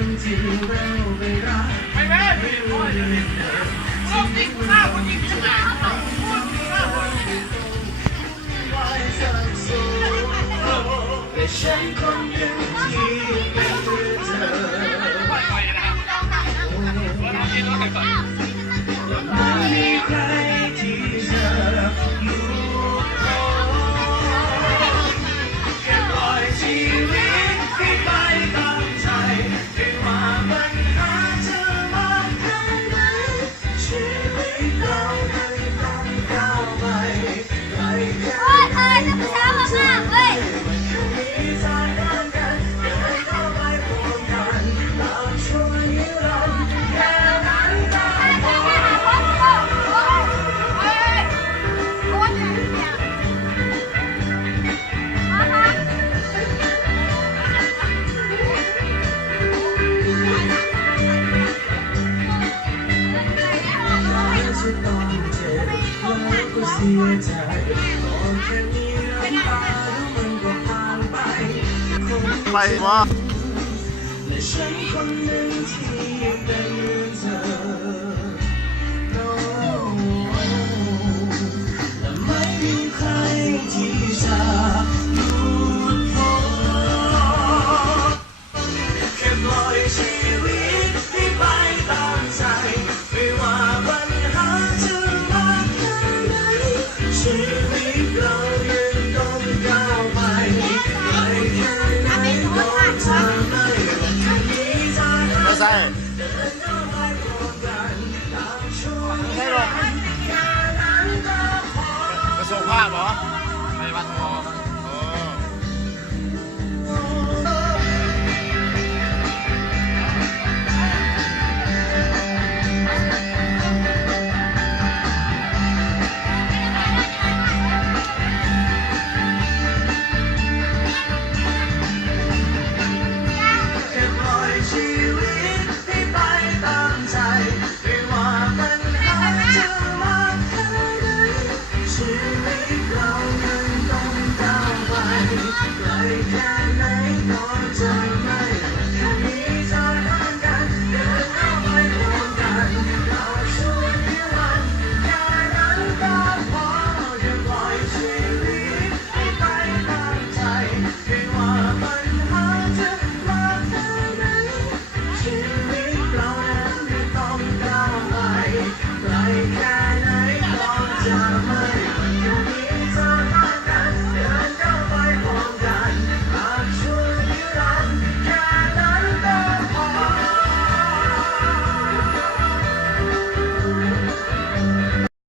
ไม่แม่ไม่พ่อจะเล่นเดิมลูกจริงหน้าคนจริงขนาดพูดหน้าคนจริงแต่ฉันคนหนึ่งที่เป็นเพื่อเธอปล่อยนะครับเรากินเราใส่ก่อนไม่มีใครที่จะอยู่รอแค่ปล่อยชีวิตให้ไปตามใจไม่ว่าปัญหาจะมากแค่ไหนชีวิตเราไม่ต้องก้าวไปไกลแค่ไหนมีทางเดินกันเดินเข้าไปพร้อมกันเราช่วยกันแค่นั้นได้จะต้องเจ็บแล้วก็เสียใจก่อนแค่นี้น้ำตาแล้วมันก็ผ่านไปคง ไปวะ และฉันคนหนึ่งที่เป็น